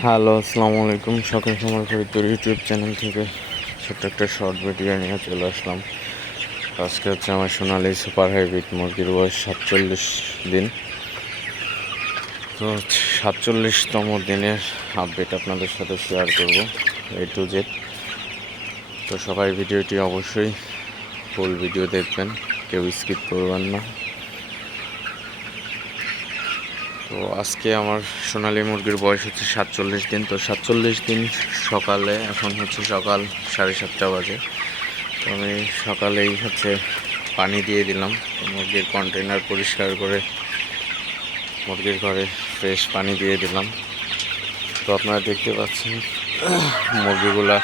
Hello, আসসালামু আলাইকুম। সকাল সময় ফরিদপুর ইউটিউব চ্যানেল থেকে ছোট্ট একটা শর্ট ভিডিও নিয়ে চলে আসলাম। আজকে হচ্ছে আমার সোনালি সুপার হাইব্রিড মুরগির বয়স সাতচল্লিশ দিন। তো সাতচল্লিশতম দিনের আপডেট আপনাদের সাথে শেয়ার করব এ টু জেড তো সবাই ভিডিওটি অবশ্যই ফুল ভিডিও দেখবেন। কেউ স্কিপ করবেন না। তো আজকে আমার সোনালী মুরগির বয়স হচ্ছে সাতচল্লিশ দিন। তো সাতচল্লিশ দিন সকালে, এখন হচ্ছে সকাল সাড়ে সাতটা বাজে। তো আমি সকালেই হচ্ছে পানি দিয়ে দিলাম। মুরগির কন্টেনার পরিষ্কার করে মুরগির ঘরে ফ্রেশ পানি দিয়ে দিলাম। তো আপনারা দেখতে পাচ্ছেন, মুরগিগুলা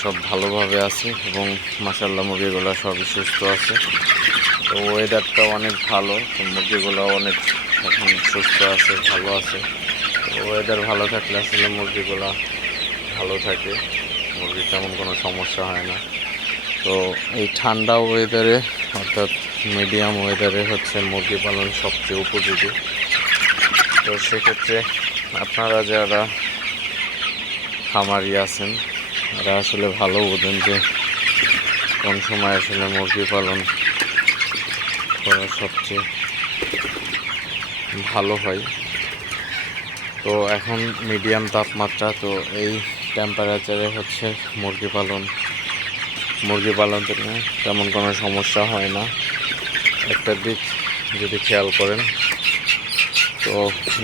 সব ভালোভাবে আছে এবং মাসাল্লাহ মুরগিগুলা সবই সুস্থ আছে। তো ওয়েদারটা অনেক ভালো, তো মুরগিগুলো অনেক এখন সুস্থ আছে, ভালো আছে। ওয়েদার ভালো থাকলে আসলে মুরগিগুলো ভালো থাকে। মুরগির তেমন কোনো সমস্যা হয় না। তো এই ঠান্ডা ওয়েদারে অর্থাৎ মিডিয়াম ওয়েদারে হচ্ছে মুরগি পালন সবচেয়ে উপযোগী। তো সেক্ষেত্রে আপনারা যারা খামারি আছেন, তারা আসলে ভালো বোঝেন যে কোন সময় আসলে মুরগি পালন করা সবচেয়ে ভালো হয়। তো এখন মিডিয়াম তাপমাত্রা, তো এই টেম্পারেচারে হচ্ছে মুরগি পালন। মুরগি পালন থেকে তেমন কোনো সমস্যা হয় না। একটা দিক যদি খেয়াল করেন, তো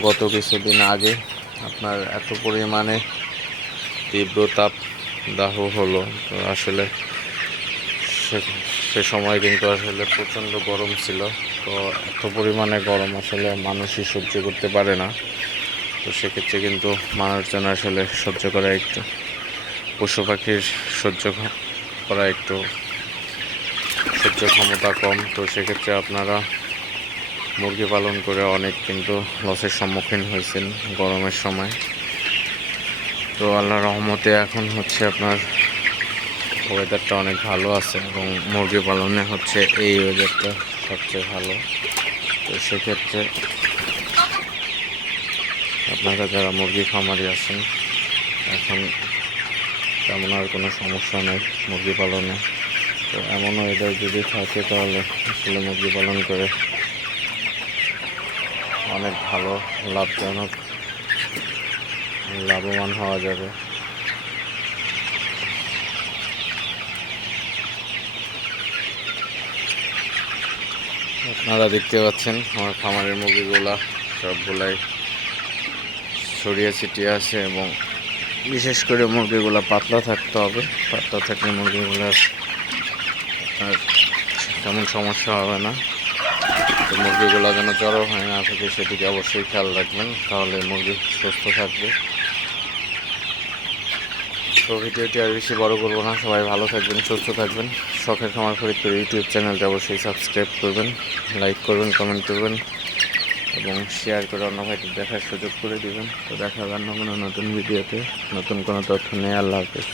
গত কিছুদিন আগে আপনার এত পরিমাণে তীব্র তাপ দাহ হলো। তো আসলে সে সময় কিন্তু আসলে প্রচণ্ড গরম ছিল। তো এত পরিমাণে গরম আসলে মানুষই সহ্য করতে পারে না। তো সেক্ষেত্রে কিন্তু মানুষজন আসলে সহ্য করা একটু পশু পাখির সহ্য করা একটু সহ্য ক্ষমতা কম। তো সেক্ষেত্রে আপনারা মুরগি পালন করে অনেক কিন্তু লসের সম্মুখীন হয়েছেন গরমের সময়। তো আল্লাহ রহমতে এখন হচ্ছে আপনার ওয়েদারটা অনেক ভালো আছে এবং মুরগি পালনে হচ্ছে এই ওয়েদারটা সবচেয়ে ভালো। তো সেক্ষেত্রে আপনারা যারা মুরগি খামারি আছেন, এখন তেমন আর কোনো সমস্যা নেই মুরগি পালনে। তো এমন ওয়েদার যদি থাকে তাহলে আসলে মুরগি পালন করে অনেক ভালো, লাভজনক, লাভবান হওয়া যাবে। আপনারা দেখতে পাচ্ছেন আমার খামারের মুরগিগুলা সবগুলাই ছড়িয়ে ছিটিয়ে আছে এবং বিশেষ করে মুরগিগুলা পাতলা থাকতে হবে। পাতলা থাকলে মুরগিগুলো আর তেমন সমস্যা হবে না। তো মুরগিগুলো যেন জ্বরও হয় না থাকে সেদিকে অবশ্যই খেয়াল রাখবেন, তাহলে মুরগি সুস্থ থাকবে। তো ভিডিওটি আর বেশি বড় করব না। সবাই ভালো থাকবেন, সুস্থ থাকবেন। শখের খামার ফরিদপুর ইউটিউব চ্যানেলটা অবশ্যই সাবস্ক্রাইব করবেন, লাইক করবেন, কমেন্ট করবেন এবং শেয়ার করে অন্য ভাইকে দেখার সুযোগ করে দেবেন। তো দেখা হবে অন্য কোনো নতুন ভিডিওতে। নতুন কোনো তথ্য নিয়ে আল্লাহ হাফেজ।